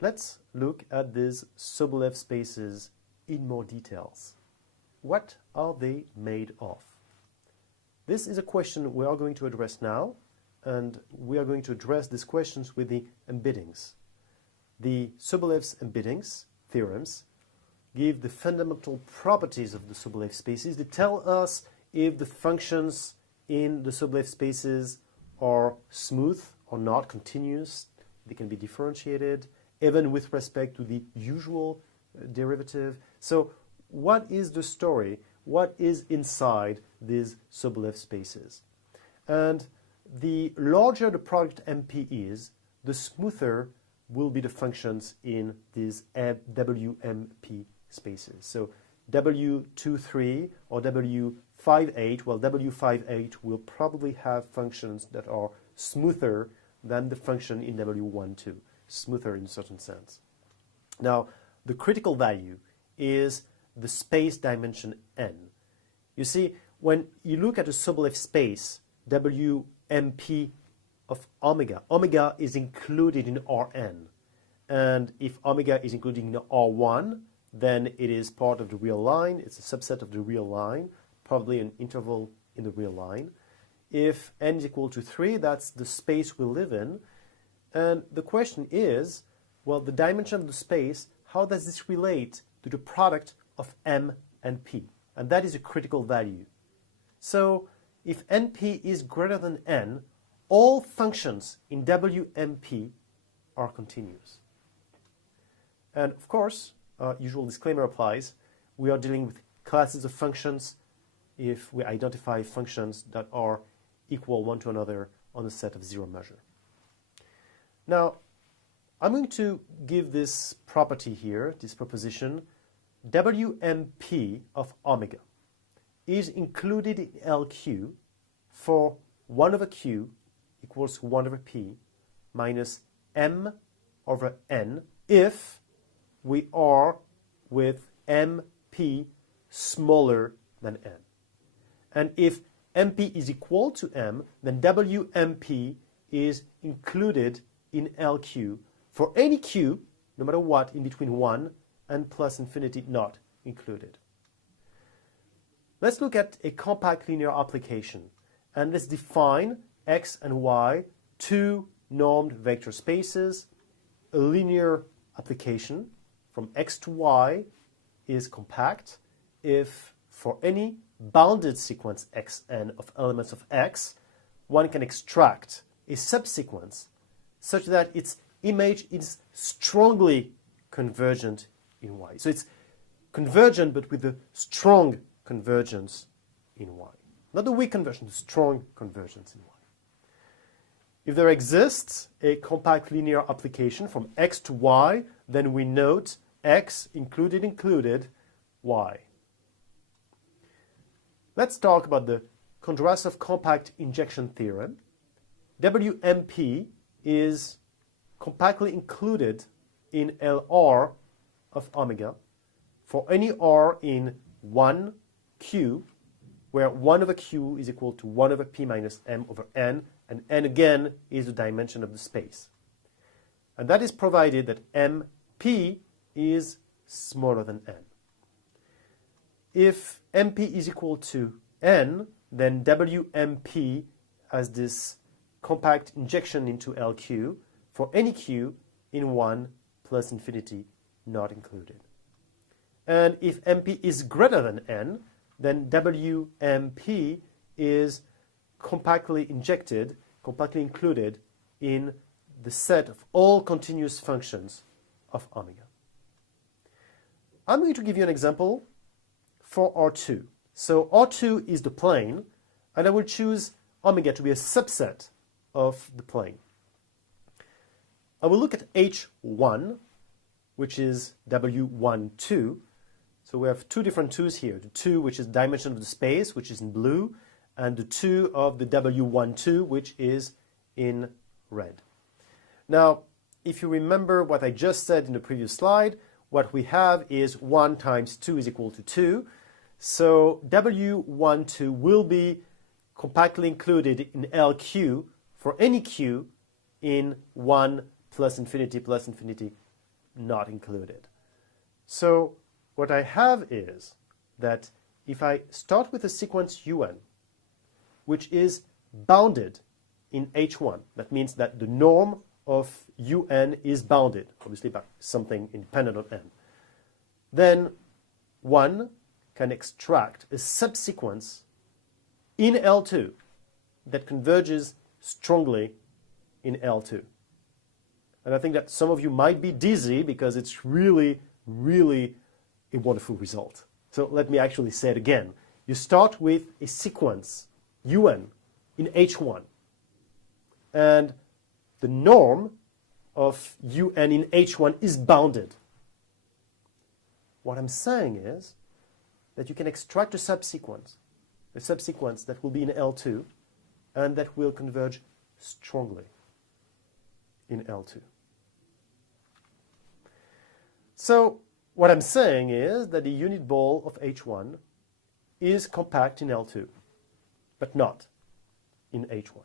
Let's look at these Sobolev spaces in more details. What are they made of? This is a question we are going to address now, and we are going to address these questions with the embeddings. The Sobolev's embeddings theorems give the fundamental properties of the Sobolev spaces. They tell us if the functions in the Sobolev spaces are smooth or not, continuous. They can be differentiated, even with respect to the usual derivative. So what is the story? What is inside these Sobolev spaces? And the larger the product MP is, the smoother will be the functions in these WMP spaces. So W23 or W58, well, W58 will probably have functions that are smoother than the function in W12, smoother in a certain sense. Now, the critical value is the space dimension n. You see, when you look at a Sobolev space, WMP of omega, omega is included in Rn. And if omega is included in R1, then it is part of the real line. It's a subset of the real line, probably an interval in the real line. If n is equal to 3, that's the space we live in. And the question is, well, the dimension of the space, how does this relate to the product of M and P? And that is a critical value. So if NP is greater than n, all functions in WMP are continuous. And of course, usual disclaimer applies. We are dealing with classes of functions if we identify functions that are equal one to another on a set of zero measure. Now, I'm going to give this property here, this proposition, WMP of omega is included in LQ for 1 over Q equals 1 over P minus M over N if we are with MP smaller than N. And if MP is equal to M, then WMP is included in LQ for any Q, no matter what, in between 1 and plus infinity not included. Let's look at a compact linear application, and let's define X and Y, two normed vector spaces. A linear application from X to Y is compact if for any bounded sequence Xn of elements of X, one can extract a subsequence such that its image is strongly convergent in Y. So it's convergent, but with a strong convergence in Y. Not a weak convergence, a strong convergence in Y. If there exists a compact linear application from X to Y, then we note X included, Y. Let's talk about the Kondrasov compact injection theorem. WMP is compactly included in LR of omega for any R in 1Q, where 1 over Q is equal to 1 over P minus M over N, and N again is the dimension of the space. And that is provided that MP is smaller than N. If MP is equal to N, then WMP has this compact injection into LQ for any Q in 1 plus infinity not included. And if MP is greater than N, then WMP is compactly included in the set of all continuous functions of omega. I'm going to give you an example for R2. So R2 is the plane, and I will choose omega to be a subset of the plane. I will look at H1, which is W12. So we have two different 2's here. The 2 which is dimension of the space, which is in blue, and the 2 of the W12, which is in red. Now, if you remember what I just said in the previous slide, what we have is 1 times 2 is equal to 2. So W12 will be compactly included in LQ for any Q in 1 plus infinity not included. So what I have is that if I start with a sequence un, which is bounded in H1, that means that the norm of un is bounded, obviously by something independent of n, then one can extract a subsequence in L2 that converges strongly in L2. And I think that some of you might be dizzy because it's really, really a wonderful result. So let me actually say it again. You start with a sequence un in H1, and the norm of un in H1 is bounded. What I'm saying is that you can extract a subsequence that will be in L2 and that will converge strongly in L2. So what I'm saying is that the unit ball of H1 is compact in L2, but not in H1.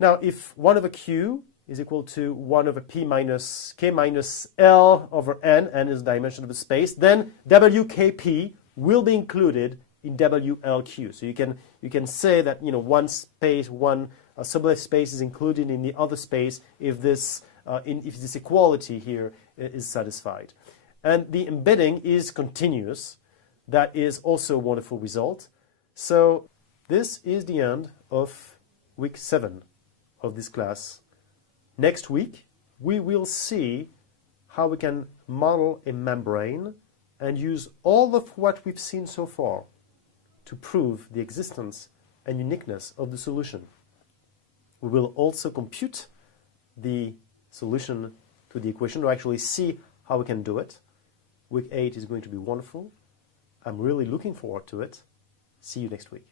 Now, if 1 over q is equal to 1 over p minus k minus l over n, n is the dimension of the space, then wkp will be included in WLQ. So you can say that one space, one Sobolev space is included in the other space if this equality here is satisfied. And the embedding is continuous. That is also a wonderful result. So this is the end of week 7 of this class. Next week, we will see how we can model a membrane and use all of what we've seen so far to prove the existence and uniqueness of the solution. We will also compute the solution to the equation to actually see how we can do it. Week 8 is going to be wonderful. I'm really looking forward to it. See you next week.